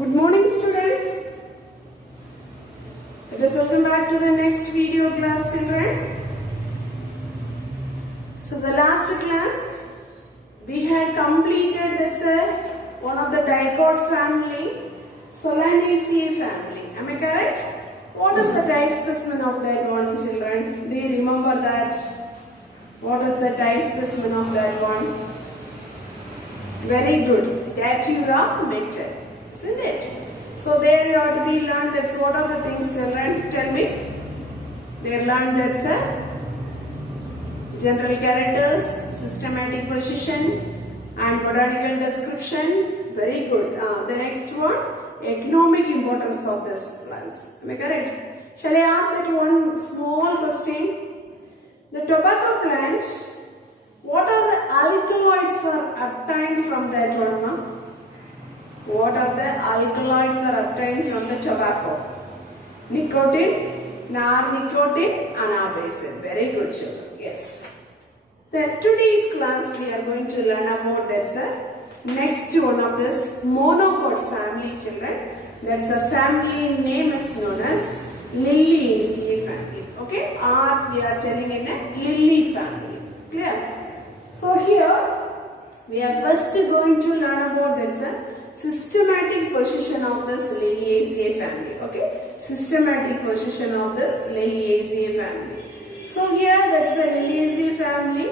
Good morning, students. Let us welcome back to the next video class, children. So the last class we had completed this one of the dicot family, Solanaceae family. Am I correct? What is the type specimen of that one, children? Do you remember that? What is the type specimen of that one? Very good. Datura meter. Isn't it? So there you have to be learned that what are the things children? Tell me. They learned that's general characters, systematic position and botanical description. Very good. The next one, economic importance of these plants. Am I correct? Shall I ask that one small question? The tobacco plant, what are the alkaloids are obtained from that one? What are the alkaloids are obtained from the tobacco? Nicotine, nicotine, anabase. Very good, children. Yes. Then today's class we are going to learn about that's the next one of this monocot family, children. That's a family name is known as Liliaceae family. Okay, or we are telling in a lily family. Clear? So here we are first going to learn about that's a systematic position of this Liliaceae family. Okay, systematic position of this Liliaceae family. So here that's the Liliaceae family.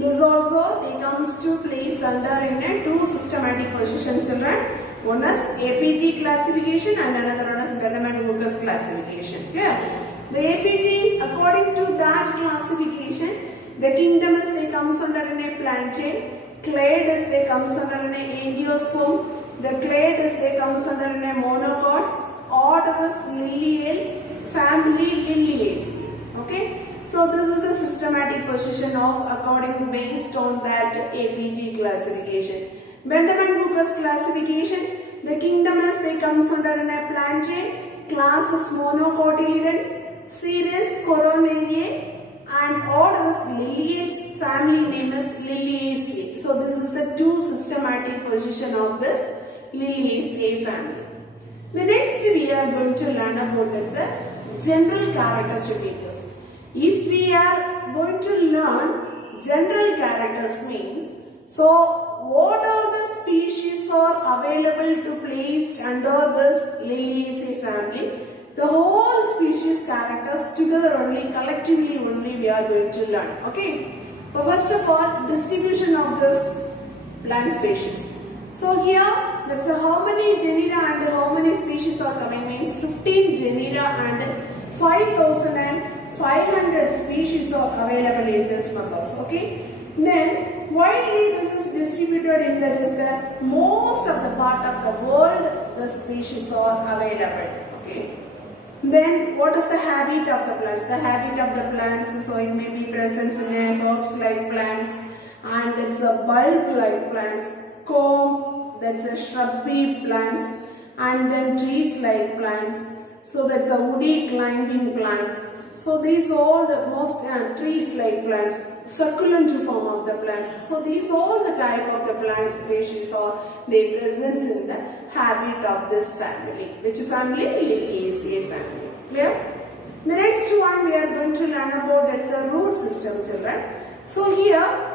This also they comes to place under in a two systematic position, children. One is APG classification and another one is Bellman-Lucas classification. Clear? The APG, according to that classification, the kingdom is they comes under in a plantain, clade is they comes under in a angiosperm, the clade is they comes under in a monocots, order is Liliales, family Liliaceae. Okay? So this is the systematic position of according based on that APG classification. Bellman-Lucas classification, the kingdom is they comes under in a plantain, class is monocotyledons, series Coronariae and order is Liliales, family name is Liliaceae. So this is the two systematic position of this Liliaceae family. The next we are going to learn about the general characteristic features. If we are going to learn general characters means, so what are the species are available to place under this Liliaceae family? The whole species characters together only, collectively only we are going to learn. Okay. So first of all, distribution of this plant species. So here that's how many genera and how many species are coming means 15 genera and 5,500 species are available in this members. Okay. Then widely this is distributed in that is the most of the part of the world the species are available. Okay. Then what is the habit of the plants? The habit of the plants, so it may be presence in herbs like plants and that's a bulb like plants, comb, that's a shrubby plants and then trees like plants. So that's a woody climbing plants. So these all the most trees like plants, succulent form of the plants. So these all the type of the plant species are they present in the habit of this family. Which family? Liliaceae family. Clear? The next one we are going to learn about that's the root system, children. So here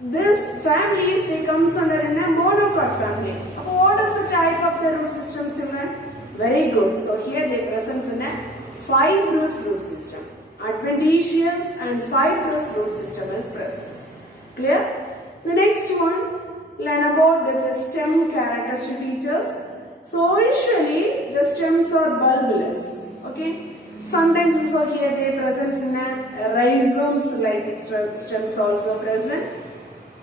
this families they comes under in a monocot family. What is the type of the root system, children? Very good. So here they present in a fibrous root system. Adventitious and fibrous root system is present. Clear? The next one, learn about the stem characteristic features. So usually the stems are bulbous. Okay. Sometimes so here they present in a rhizomes like stems also present.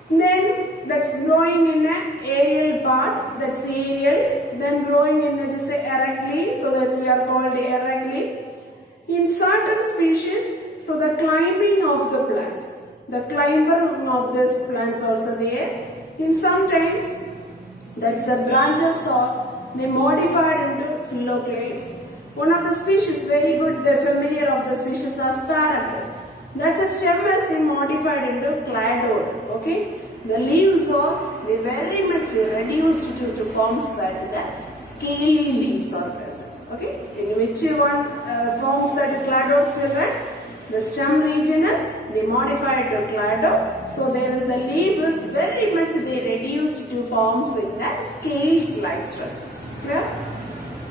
Then that's growing in an aerial part, that's aerial. Then growing in this erectly, so that's we are called erectly. In certain species, so the climbing of the plants, the climber of this plants also there. In sometimes, that's the branches are they modified into phylloclades. One of the species, very good, the familiar of the species is asparagus. That's a stem as they modified into cladode. Okay, the leaves are they very much reduced to forms that the scaly leaves are present. Okay, in which one forms that cladodes, children? The stem region is they modified to clado. So there is the leaf is very much they reduced to forms in that scales like structures. Clear?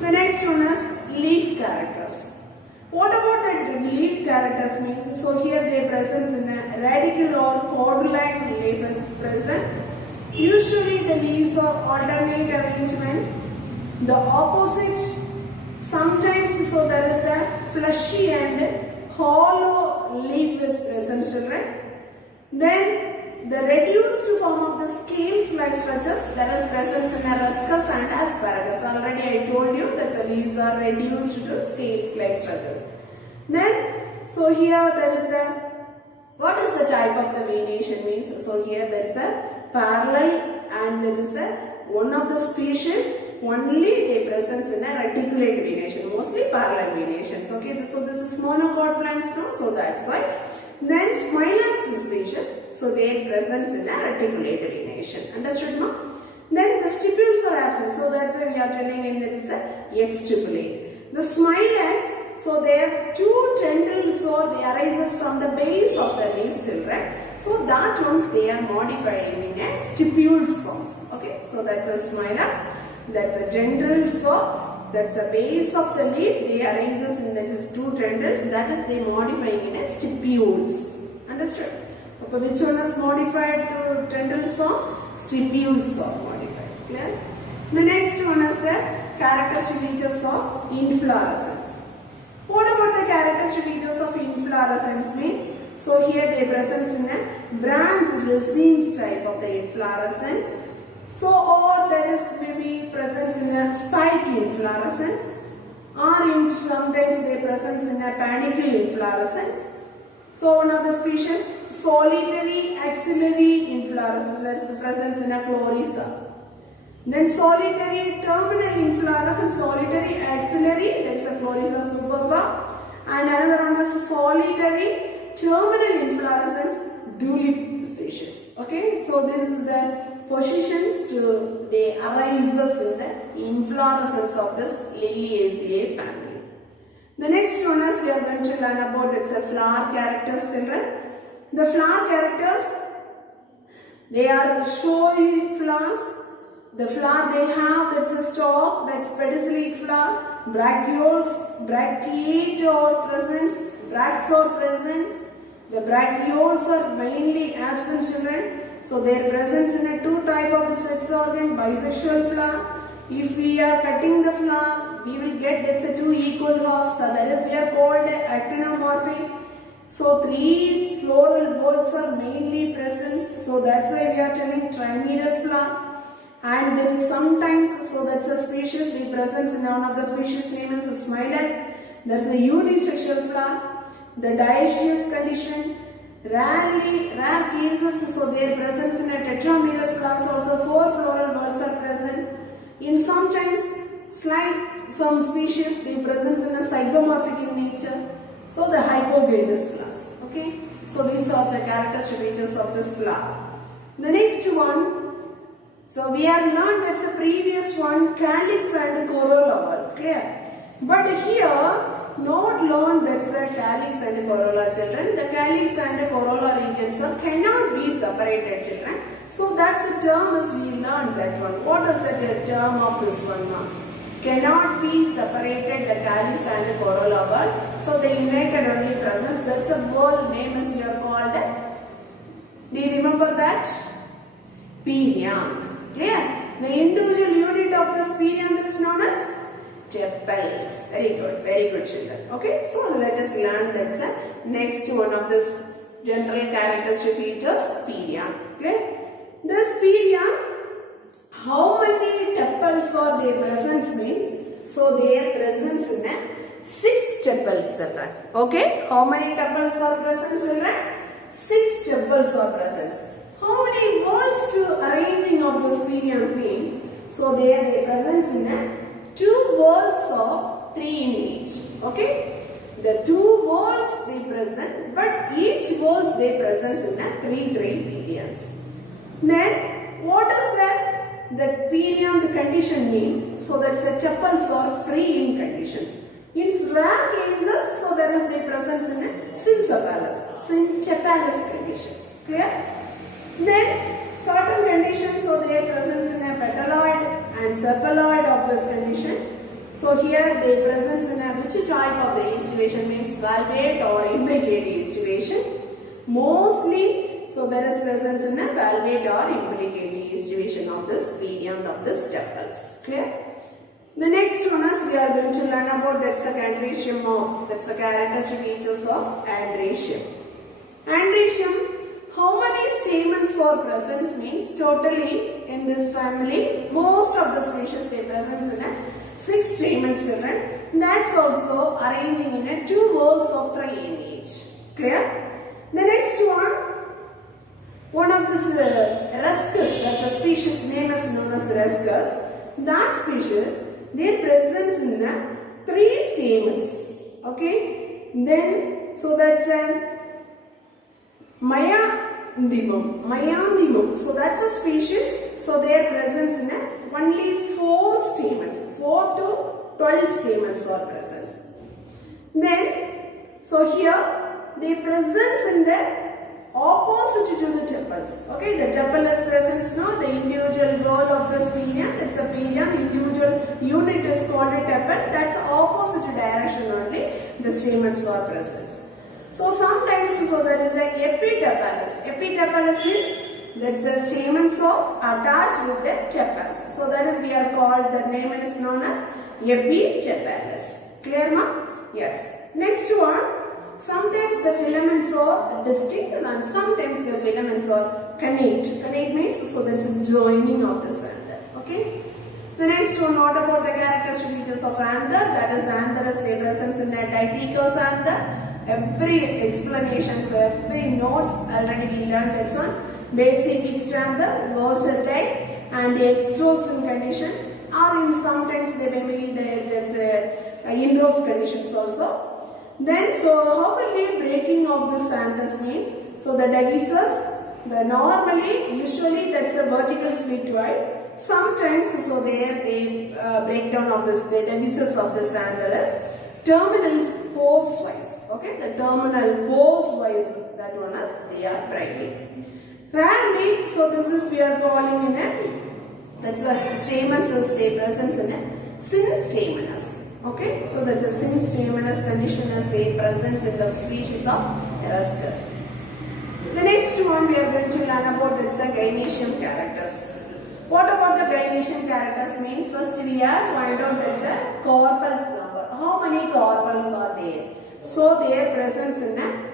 The next one is leaf characters. What about the leaf characters means? So here they present in a radical or cordyline leaf is present. Usually the leaves are alternate arrangements. The opposite sometimes, so there is a fleshy and hollow leaf is present, children. Then the reduced form of the scales like structures, there is presence in a ruscus and asparagus. Already I told you that the leaves are reduced to scales like structures. Then, so here there is a, what is the type of the venation means? So here there is a parallel and there is a, one of the species only they presence in a reticulate venation, mostly parallel venations. Okay, so this is monocot plants now, so that's why. Then smilax species, so they presence in a reticulate venation. Understood, ma? Then the stipules are absent, so that's why we are telling in that is a exstipulate. The smilax, so their two tendrils or they arises from the base of the leaves, children. So that ones they are modifying in a stipules forms. Okay, so that's a smilax. That's a tendril, so that's the base of the leaf, they arises in that is two tendrils, that is they modifying in a stipules. Understood? Okay, which one is modified to tendrils form? Stipules are modified. Clear? The next one is the characteristic features of inflorescence. What about the characteristic features of inflorescence means? So here they present in a branched racemes type of the inflorescence. So, or there is maybe presence in a spike inflorescence, or in sometimes they presence in a panicle inflorescence. So, one of the species solitary axillary inflorescence, that is the presence in a chlorysa. Then solitary terminal inflorescence, solitary axillary, that is a chlorysa superba, and another one is solitary terminal inflorescence, tulip species. Okay, so this is the positions to they arises in the inflorescence of this Liliaceae family. The next one is we are going to learn about it's a flower characters, children. The flower characters, they are showy flowers. The flower they have, that's a stalk, that's pedicellate flower, bracteoles, bracteate or presence, bracts or present. The bracteoles are mainly absent, children. So their presence in a two type of the sex organ, bisexual flower. If we are cutting the flower, we will get that's a two equal halves. So that is we are called actinomorphic. So three floral bolts are mainly present. So that's why we are telling trimerous flower. And then sometimes, so that's the species, the presence in one of the species name is smilax. That's a unisexual flower. The dioecious condition. Rare cases, so their presence in a tetramerous flowers also four floral bulbs are present. In sometimes some species they presence in a zygomorphic in nature. So the hypogynous flowers. Okay, so these are the characteristic features of this flower. The next one, so we have learned that's the previous one, calyx and corolla. Clear? But here not learned that's the calyx and the corolla, children. The calyx and the corolla regions cannot be separated, children. So that's the term as we learned that one. What is the term of this one now? Cannot be separated the calyx and the corolla bulb. So the united only presence. That's a bulb name as we are called. Do you remember that? Perianth. Clear? The individual unit of this perianth is known as tepals. Very good children. Okay, so let us learn that's the next one of this general characteristic features, perianth. Okay, this perianth, how many tepals are their presence means? So their presence in a 6 tepals, children. Okay, how many tepals are present, children? 6 tepals are present. How many whorls to arranging of this perianth means? So their presence in a 2 whorls of 3 in each. Okay, the 2 whorls they present, but each whorls they present in a 3 perianths. Then what is that that perianth condition means, so that the tuples are free in conditions. In rare cases, so there is the presence in a syntepalous conditions. Clear? Then certain conditions, so their presence in a petaloid and sepaloid of this condition. So here they presence in a which type of the aestivation means valvate or implicate aestivation. Mostly, so there is presence in a valvate or implicate aestivation of this perianth of the tuples. Clear? The next one is we are going to learn about that's a androecium of, that's a characteristic features of androecium. Androecium, how many stamens are present means totally in this family, most of the species they present in a 6 stamens children. That's also arranging in a 2 whorls of 3 in each. Clear? The next one of this Rhescus, that's a species name is known as Rhescus. That species, their presence in the 3 stamens. Okay? Then, so that's a Myanthemum. So that's a species. So their presence in a only 4 stamens. 4 to 12 stamens are present. Then, so here, the presence in the opposite to the tuples. Okay, the tuple is present now, the individual word of this perianth, it's a perianth, the individual unit is called a tuple, that's opposite direction only, the stamens are present. So sometimes, so there is a epitupulus. Epitupulus means that's the stamens are attached with the tuples. So that is we are called, the name is known as epitupulus. Clear ma? Yes. Next one, sometimes the filaments are distinct and sometimes the filaments are connate. Connate means, so that's a joining of the anther. Okay. The next one, what about the characteristic features of anther? That is the anther is the presence in a dithecous anther. Every explanation, so every notes already we learned that one. Basic fixed anther, versatile and the extrusion condition, or in sometimes they may be there's a inverse conditions also. Then, so how will the breaking of this anthers means? So the dehiscus, the normally, usually that's a vertical slit wise. Sometimes, so they break down of this, the dehiscus of this anther is terminal pores wise. Okay, the terminal pores wise, that one is they are breaking. Rarely, so this is we are calling in a, that's a stamens is the presence in a synstamenous. Okay, so that's a synstamenous condition as the presence in the species of Rhescus. The next one we are going to learn about that's the gynoecium characters. What about the gynoecium characters means? First we are find out that's a corpus number. How many corpus are there? So their presence in a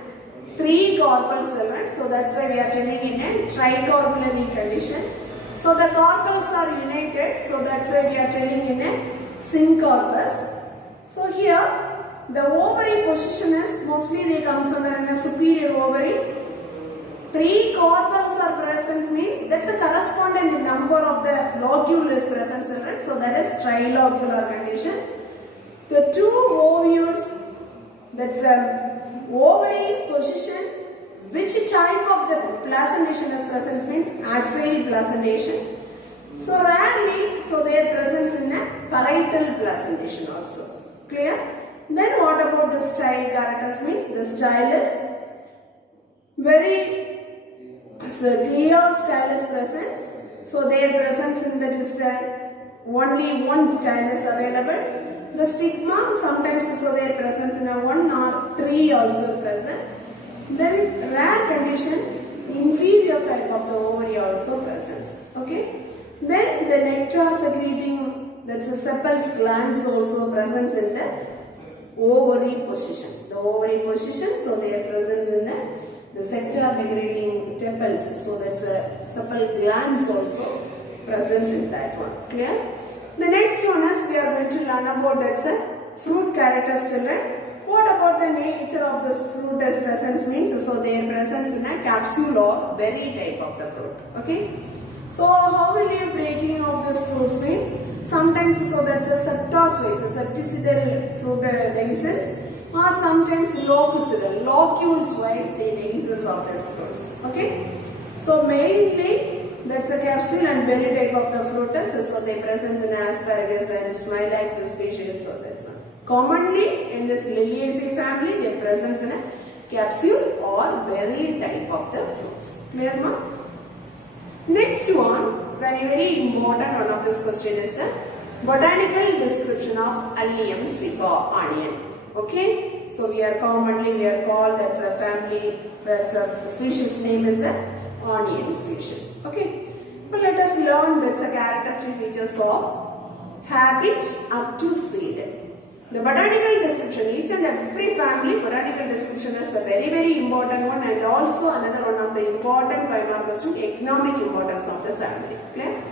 3 corpal elements. So that's why we are telling in a tricorpulary condition. So the corpals are united. So that's why we are telling in a syncorpus. So here the ovary position is mostly they comes under in a superior ovary. 3 corpals are present means that's a corresponding number of the locule is present. So that is trilocular condition. The 2 ovules, that's ovaries position, which type of the placentation is present means axial placentation. So rarely, so their presence in a parietal placentation also. Clear? Then what about the style characters means? The style is very clear style is present. So their presence in that is only one style is available. The stigma sometimes so their presence in a 1 or 3 also present. Then rare condition, inferior type of the ovary also presents. Okay. Then the nectar secreting, that's the sepals glands also presents in the ovary positions. The ovary position, so their presence in the sector secreting tepals. So that's the sepal glands also presence in that one. Clear? The next one is we are going to learn about that's a fruit characters children. What about the nature of this fruit as presence means? So their presence in a capsule or berry type of the fruit. Okay. So how will you breaking of this fruits means? Sometimes so that's a septose wise, a septicidal fruit dehiscence, or sometimes locules wise the dehiscence of these fruits. Okay. So mainly That's a capsule and berry type of the fruitus. So they present in asparagus and smilax species. So that's one. Commonly in this Liliaceae family, they present in a capsule or berry type of the fruits. Clear, no? Next one, very important one of this question is a botanical description of Allium cepa onion. Okay, so we are called that's a family, that's a species name is a onion species. Okay, but let us learn that's a characteristic features of habit up to seed. The botanical description, each and every family botanical description is the very important one, and also another one of the important 5-mark question, economic importance of the family. Clear?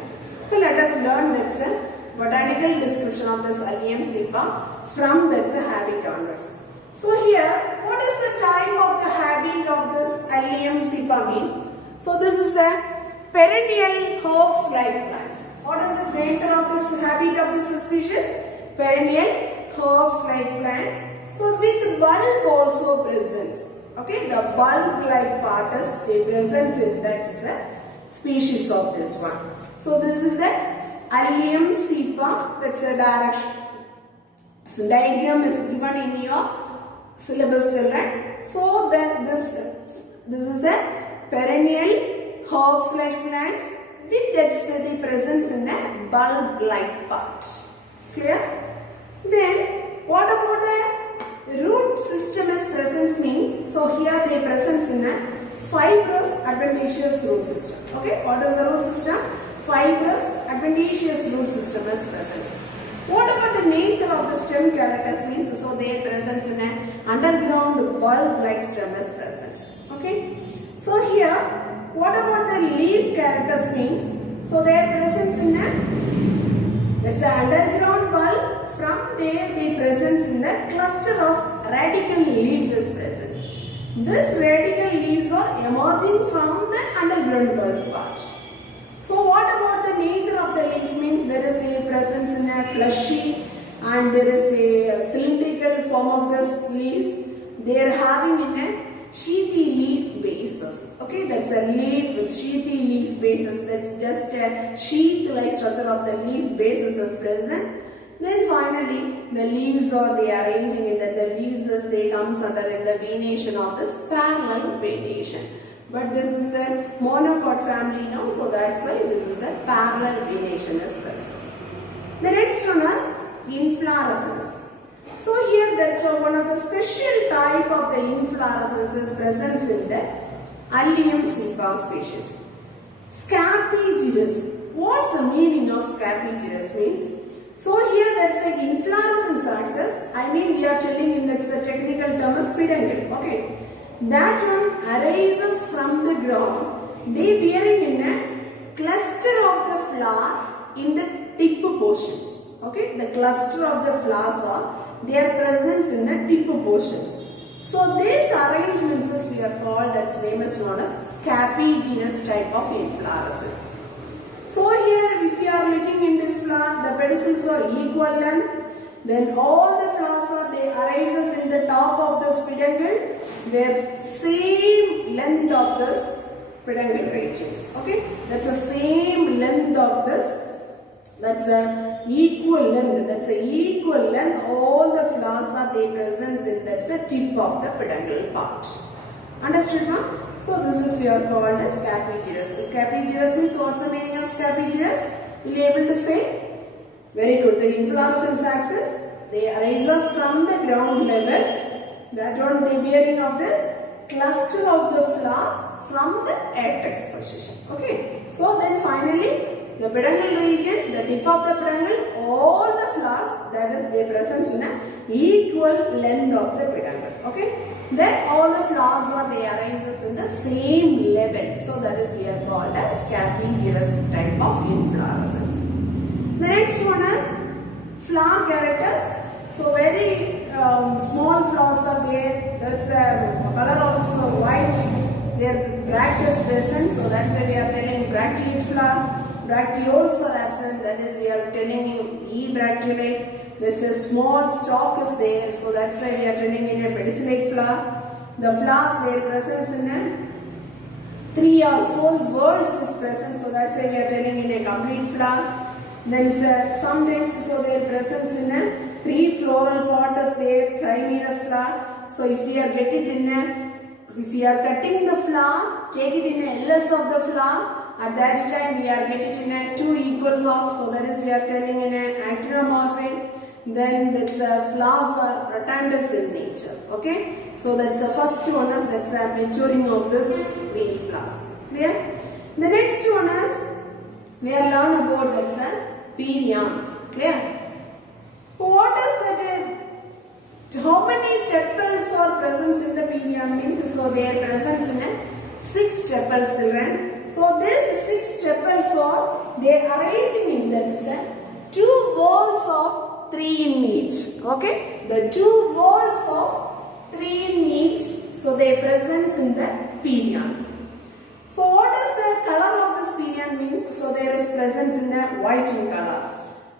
So let us learn that's a botanical description of this Allium cepa from that's a habit onwards. So here, what is the type of the habit of this Allium cepa means? So this is a perennial herbs-like plants. What is the nature of this habit of this species? Perennial herbs-like plants. So with bulb also presence. Okay, the bulb-like part is the presence in that is a species of this one. So this is the Allium cepa. That's a direction. So diagram is given in your syllabus children. So then this is the perennial herbs-like plants with that's the presence in a bulb-like part. Clear? Then what about the root system is presence means? So here they presence in a fibrous adventitious root system. Okay, what is the root system? Fibrous adventitious root system is presence. What about the nature of the stem characters means? So they presence in an underground bulb-like stem is presence. Okay. So here, what about the leaf characters means? So their presence in a, that's the underground bulb. From there, they presence in the cluster of radical leaf is presence. This radical leaves are emerging from the underground bulb part. So what about the nature of the leaf means? There is the presence in a fleshy and there is the cylindrical form of the leaves. They are having in a sheathy leaf basis. Okay, that's a leaf with sheathy leaf basis. That's just a sheath-like structure of the leaf basis is present. Then finally, the leaves are they arranging in that the leaves as they comes under in the venation of this parallel venation. But this is the monocot family now, so that's why this is the parallel venation is present. The next one is inflorescence. So here that's one of the special type of the inflorescence is present in the Allium cepa species. Scapigerous. What's the meaning of scapigerous means? So here that's like inflorescence axis. I mean we are telling in that's the technical term is peduncle. Okay. That one arises from the ground. They bearing in a cluster of the flower in the tip portions. Okay. The cluster of the flowers are their presence in the tip portions. So these arrangements as we are called, that's name is known as scapigerous type of inflorescence. So here if you are looking in this flower, the pedicels are equal length. Then all the flowers are they arises in the top of this peduncle. Their same length of this peduncle regions. Okay, that's the same length of this. That's a equal length. That's a equal length. All the flowers are they present in that's the tip of the peduncle part. Understood, now? So this is we are called as scapigerous. Scapigerous means what's the meaning of scapigerous? Will you able to say? Very good. The inflorescence axis they arises from the ground level. That one they bearing of this cluster of the flowers from the apex position. Okay. So then finally the peduncle region, the tip of the peduncle, all the flowers that is their presence in a equal length of the peduncle. Okay. Then all the flowers are they arises in the same level. So that is we are called as scapigerous type of inflorescence. The next one is flower characters. So very small flowers are there. That's the color also white. Their bracteoles present. So that's why we are telling bracteate flower. Bracteoles are absent. That is we are telling in ebracteolate. There's a small stalk is there. So that's why we are telling in a pedicellate flower. The flowers their presence in a 3 or 4 words is present, so that's why we are telling in a complete flower. Then sometimes so their presence in a 3 floral part is there, trimerous flower. So if we are if we are cutting the flower, take it in a LS of the flower. At that time we are getting in a 2 equal half. So that is we are telling in a actinomorphic. Then this flowers are rotundus in nature. Okay. So that's the first one is that's the maturing of this male flowers. Clear? The next one is we are learn about that's a perianth. Clear? What is that? How many tepals are present in the perianth means? So their presence in a 6 tepals, children. So these 6 tepals are they are arranging in that 2 walls of 3 in each. Okay, the 2 walls of 3 in each. So their presence in the perianth. So what is the color of this perianth means? So there is presence in the white in color.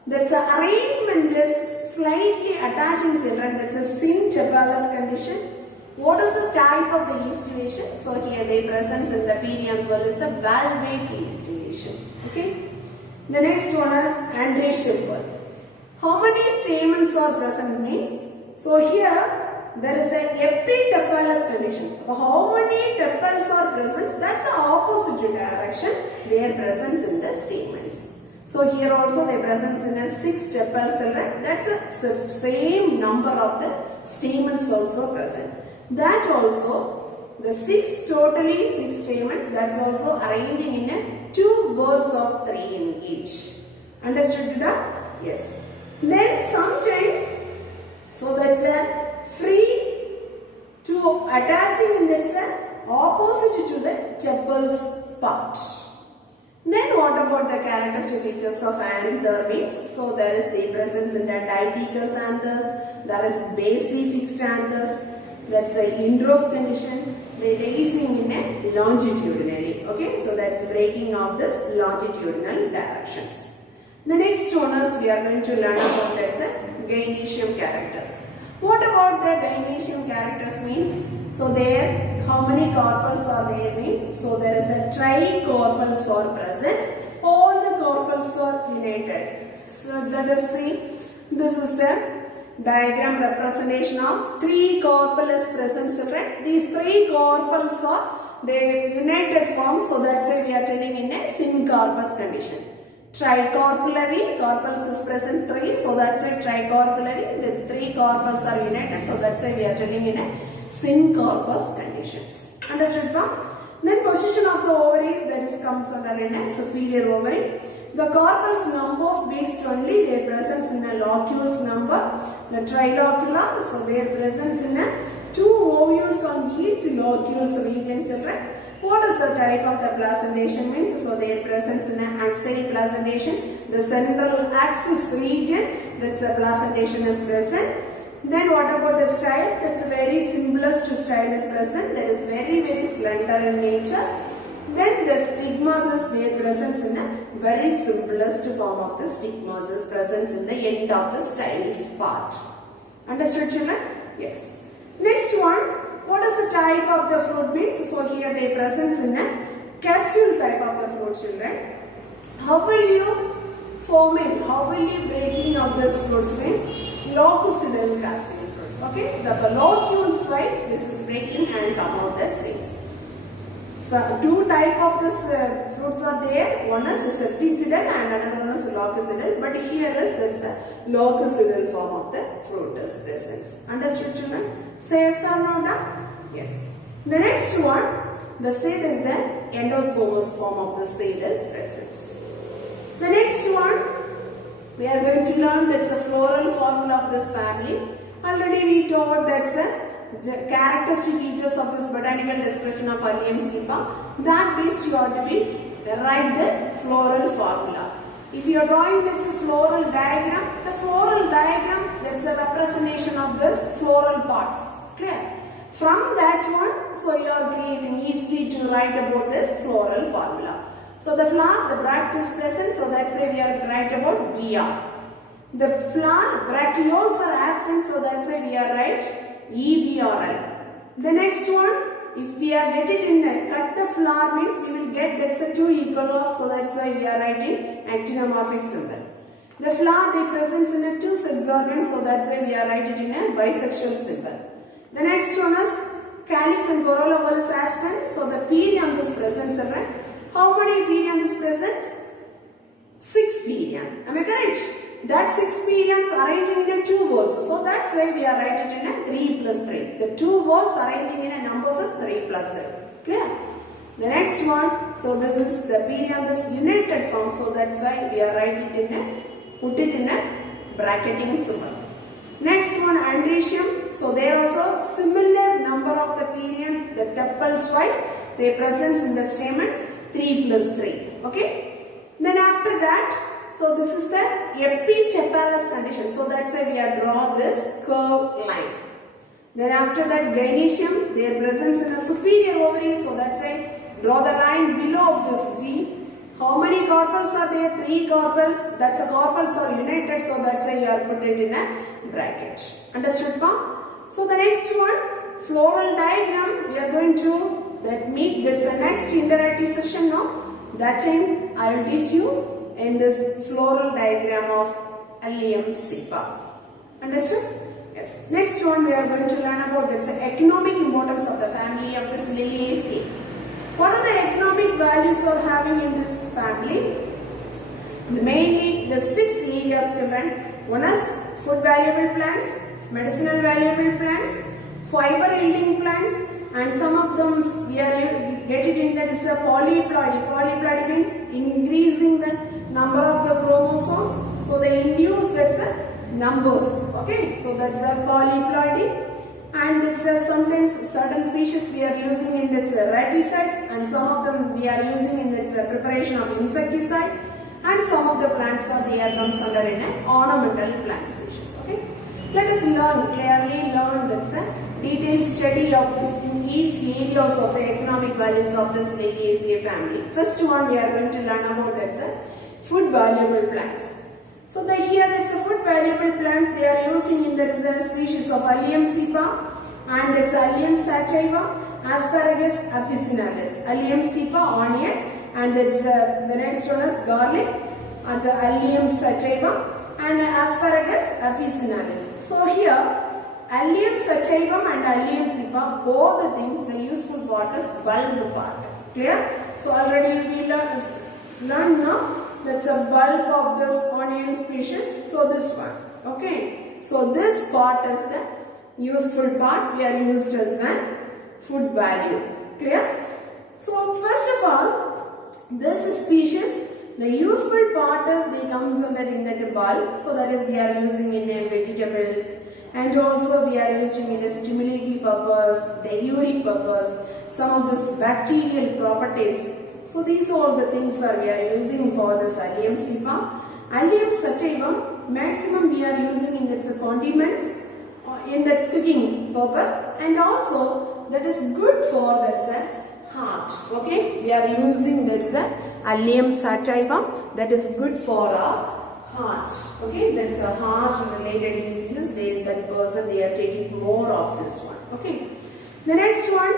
That's the arrangement is slightly attaching, children. That's a syntepalous condition. What is the type of the yeastiation? So here the presence in the perianth well is the valvate yeastiations. Okay. The next one is androecical. How many stamens are present means? So here there is a epitepalous condition. How many tepals are present? That's the opposite direction. Their presence in the stamens. So here also the presence in a 6 tepals, right? That's the same number of the stamens also present. That also the 6 totally 6 stamens. That's also arranging in a 2 words of 3 in each. Understood that? Yes. Then sometimes so that's a free to attaching in that's a opposite to the tepals part. Then what about the characteristic features of anther means? So there is the presence in the dithecous anthers, there is basifixed anthers, that's the Indros condition, they are releasing in a longitudinally. Okay, so that's breaking of this longitudinal directions. The next one is we are going to learn about as a gynoecium characters. What about the gynoecium characters means? So there, how many carpels are there means? So there is a tricarpels are present. All the carpels are united. So let us see. This is the diagram representation of 3 carpels present, children. These 3 carpels are they united form. So that's why we are telling in a syncarpous condition. Tricarpellary, carpels is present 3, so that's why tricarpellary, the 3 carpels are united, so that's why we are telling in a syncarpous conditions. Understood, pa? Then position of the ovaries, that is comes under in a superior ovary. The carpels numbers based only their presence in a locules number, the trilocula, so their presence in a 2 ovules on each locules region, children. What is the type of the placentation means? So their presence in an axial placentation, the central axis region, that's the placentation is present. Then what about the style? That's a very simplest style is present. That is very slender in nature. Then the stigmas is their presence in a very simplest form of the stigmas is presence in the end of the styles part. Understood, children? Yes. Next one. What is the type of the fruit means? So here they presence in a capsule type of the fruit, children. How will you forming? How will you breaking of this fruits means? Locucidal capsule fruit. Okay, the locules wise this is breaking and come out the seeds. So 2 type of this fruits are there. One is septicidal and another one is locucidal. But here is that's a locucidal form of the fruit is present. Understood, children? Say yes or no? Yes. The next one, the seed is the endospermous form of the seed is present. The next one, we are going to learn that's a floral formula of this family. Already we taught that's a characteristic features of this botanical description of Allium cepa. That based you ought to be write the floral formula. If you are drawing this floral diagram, the floral diagram that's the representation of this floral parts. Clear? From that one, so you are creating easily to write about this floral formula. So the flower, the bract is present, so that's why we are write about BR. The flower, bracteoles are absent, so that's why we are write EBRL. The next one, if we are get it in the cut the flower means we will get that's a 2 equal of, so that's why we are writing actinomorphic symbol. The flower they presents in a 2 sex organs, so that's why we are writing in a bisexual symbol. The next one is calyx and corolla bolus absent, so the perianth is present, children. How many perianth is present? 6 perianth. Am I correct? That 6 perianths arranging in a 2 volts. So that's why we are writing in a 3 plus 3. The 2 volts arranging in a numbers is 3 plus 3. Clear? The next one, so this is the perianth is united form. So that's why we are writing it in a, put it in a bracketing symbol. Next one, androecium. So there also similar number of the perianth, the tuples wise, they present in the stamens 3 plus 3. Okay? Then after that, so this is the epitepalous condition. So that's why we have drawn this curved line. Then after that, gynoecium, their presence in a superior ovary. So that's why draw the line below of this G. How many carpels are there? 3 carpels. That's the carpels are united. So that's why you are put it in a bracket. Understood, ma? So the next one, floral diagram. We are going to meet this next interactive session now. That time I will teach you in this floral diagram of Allium cepa. Understood? Yes. Next one we are going to learn about the economic importance of the family of this Liliaceae. What are the economic values are having in this family? Mainly the 6 areas, children. One is food valuable plants, medicinal valuable plants, fiber yielding plants, and some of them we are get it in that is a polyploidy. Polyploidy means increasing the number of the chromosomes. So they induce that's a numbers. Okay, so that's a polyploidy. And it's sometimes certain species we are using in that's raticides, and some of them we are using in that's preparation of insecticide, and some of the plants are there comes under in an ornamental plant species. Okay, let us clearly learn that's a detailed study of this in each areas of the economic values of this Liliaceae family. First one we are going to learn about that's a food valuable plants. So here that's a food valuable plants they are using in the species of Allium cepa, and that's Allium sativa, Asparagus officinalis, Allium cepa onion, and that's the next one is garlic, and the Allium sativa and Asparagus officinalis. So here Allium sativum and Allium cepa, both the things, the useful part is bulb part. Clear? So already we learned now that's a bulb of this onion species. So this one. Okay. So this part is the useful part. We are used as a food value. Clear? So first of all, this species, the useful part is they comes under in the bulb. So that is we are using in vegetables. And also we are using in the stimulative purpose, the uric purpose, some of this bacterial properties. So these are all the things that we are using for this Allium cepa. Allium sativum, maximum we are using in its condiments, in that cooking purpose, and also that is good for that's a heart. Okay, we are using that's a Allium sativum that is good for our heart. Okay, that's a heart related diseases. That person they are taking more of this one. Okay, the next one,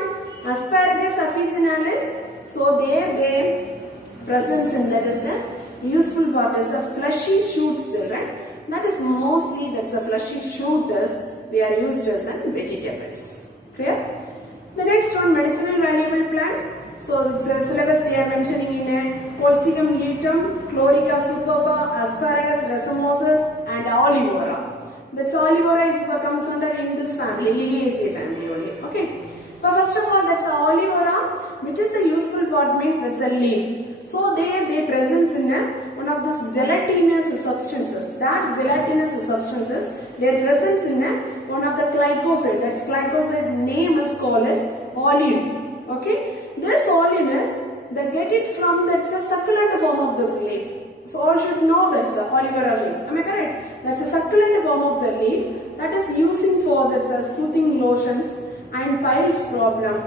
Asparagus officinalis. So they presence in that is the useful part is the fleshy shoots, children. That is mostly that's the fleshy shooters we are used as vegetables. Clear? The next one, medicinal valuable plants. So the syllabus they are mentioning in a Colchicum luteum, Chlorica superba, Asparagus racemosus, and Olivora. That's Olivora is comes under in this family, Liliaceae family only. Okay. But first of all, that's Olivora, which is the useful part means that's a leaf. So they presence in one of these gelatinous substances. That gelatinous substances, their presence in one of the glycoside. That's glycoside name is called as olein. Okay. This olein is they get it from that's a succulent form of this leaf. So all should know that's the Olivera leaf. Am I correct? That's a succulent form of the leaf that is using for that's soothing lotions and piles problem,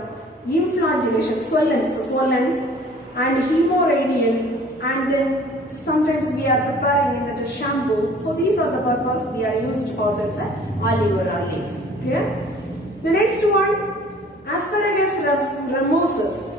inflammation, swellings, and hemorrhagion, and then sometimes we are preparing in that shampoo. So these are the purpose we are used for that's Olivera leaf. Clear? The next one, Asparagus ramosus.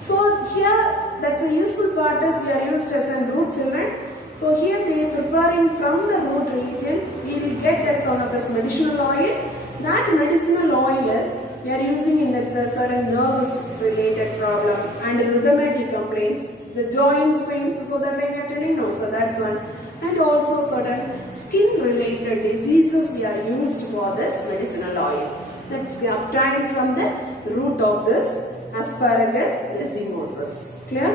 So here, that's a useful part is we are used as a root children. So here they are preparing from the root region. We will get that sort of as medicinal oil. That medicinal oil is we are using in that certain nervous related problem and rheumatic complaints, the joints pains, so that like I am telling now, so that's one. And also certain skin related diseases we are used for this medicinal oil. That's obtained from the root of this Asparagus racemosus. Clear?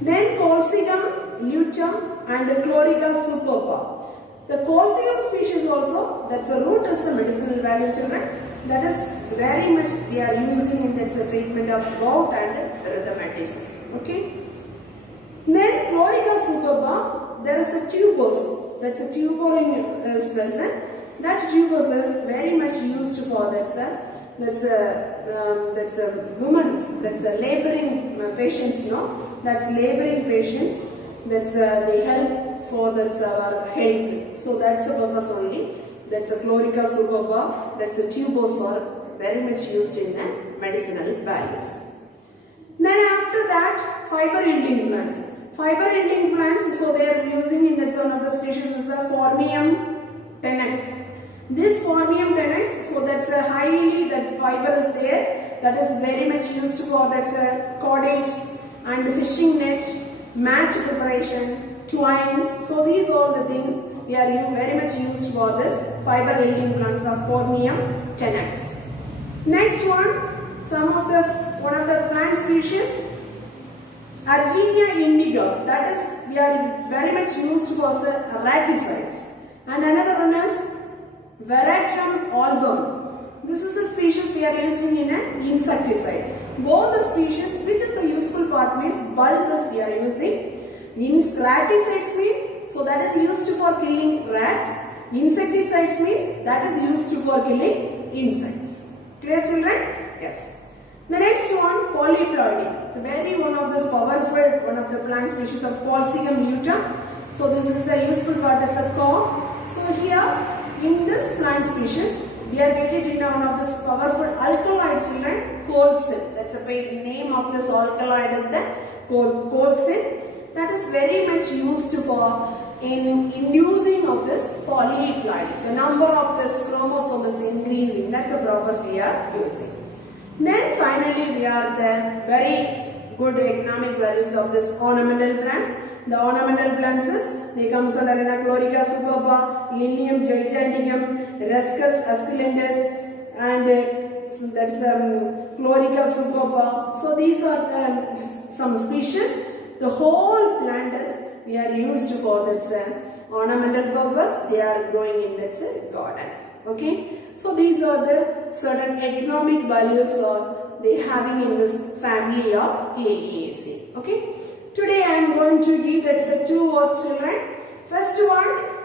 Then Colchicum luteum and Chlorica superba. The Colchicum species also, that's the root is the medicinal value, children. That is very much they are using in the treatment of gout and rheumatism. Okay. Then Chlorica superba, there is a tuberose. That's a tuberine is present. That tuberose is very much used for that's a women's, that's a laboring patients, no? That's laboring patients. That's they help for that's our health. So that's the purpose only. That's a Chlorica superba. That's a tuberose are very much used in medicinal values. Then after that, fiber yielding plants. Fiber yielding plants, so they are using in that one of the species is a Phormium tenax. This Phormium tenax, so that's a highly, that fiber is there, that is very much used for that's a cordage and fishing net, mat preparation, twines. So these are the things we are very much used for this fiber yielding plants of Phormium tenax. Next one, one of the plant species, Argenia indica, that is we are very much used for the raticides. And another one is Veratrum album. This is the species we are using in an insecticide. Both the species, which is the useful part means bulbous we are using. Raticides means, so that is used for killing rats. Insecticides means that is used for killing insects. Clear, children? Yes. The next one, Polyploidy. The very one of this powerful, one of the plant species of Colchicum luteum. So this is the useful part as a corm. So here, in this plant species, we are getting into one of this powerful alkaloid, children, colchicum. That's the name of this alkaloid is the colchicum. That is very much used for in inducing of this polyploidy. The number of this chromosome is increasing. That's the purpose we are using. Then finally, we are the very good economic values of this ornamental plants. The ornamental plants is, they comes under Chlorica superba, Lilium giganticum, Ruscus esculentus, and that's Chlorica superba. So these are some species. The whole plant is we are used for that ornamental purpose. They are growing in that garden. Okay. So these are the certain economic values they having in this family of Liliaceae. Okay. Today I am going to give that two work, children. First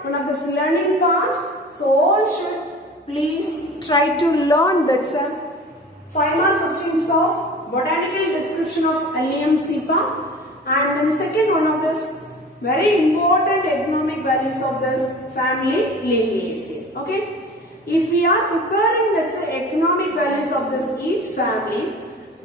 one of this learning part. So all should please try to learn that 5 mark questions of botanical description of Allium cepa, and then second one of this very important economic values of this family Liliaceae. Okay. If we are preparing that's the economic values of this each families,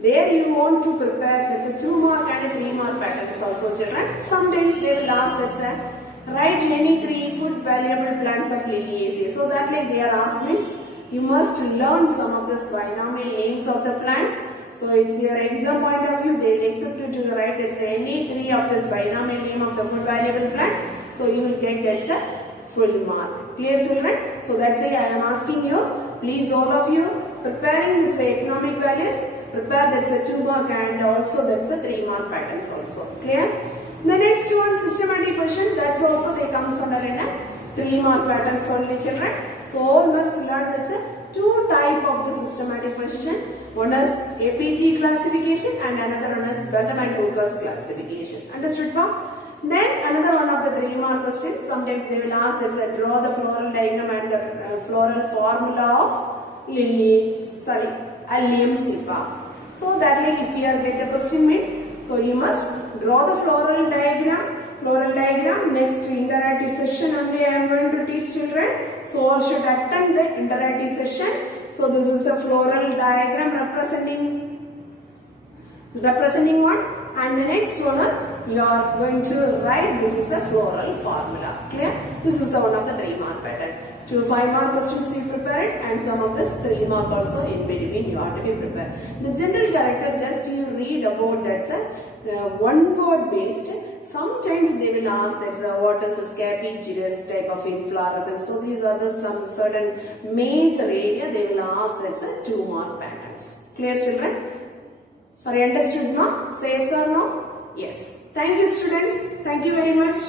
there you want to prepare that's a 2 mark and a 3 mark patterns also, children. Sometimes they will ask that's write any 3 food valuable plants of Liliaceae. So that like they are asking, you must learn some of this binomial names of the plants. So it's your exam point of view, they will accept you to write that's any 3 of this binomial name of the food valuable plants. So you will get that's a full mark. Clear, children? So that's why I am asking you, please all of you preparing this economic values, prepare that's a 2 mark and also that's a 3 mark patterns also. Clear? The next one, systematic question, that's also they comes under in a 3 mark patterns only, children. So all must learn that's a 2 type of the systematic question. One is APT classification and another one is Bentham and Hooker's classification. Understood, ma'am? Then another one of the 3 mark questions, sometimes they will ask this draw the floral diagram and the floral formula of Allium cepa. So that like if we are get the question means, so you must draw the floral diagram. Next interactive session only I am going to teach, children. So all should attend the interactive session So this is the floral diagram representing one, and the next one is you are going to write this is the floral formula. Clear? This is the one of the 3 mark pattern. 2 5 mark questions you prepared, and some of this 3 mark also in between you have to be prepared. The general character, just you read about that's one word based. Sometimes they will ask that's what is the scapigerous type of inflorescence. So these are the some certain major area they will ask that's 2 mark patterns. Clear, children? Sorry, understood now? Say yes or no? Yes. Thank you, students. Thank you very much.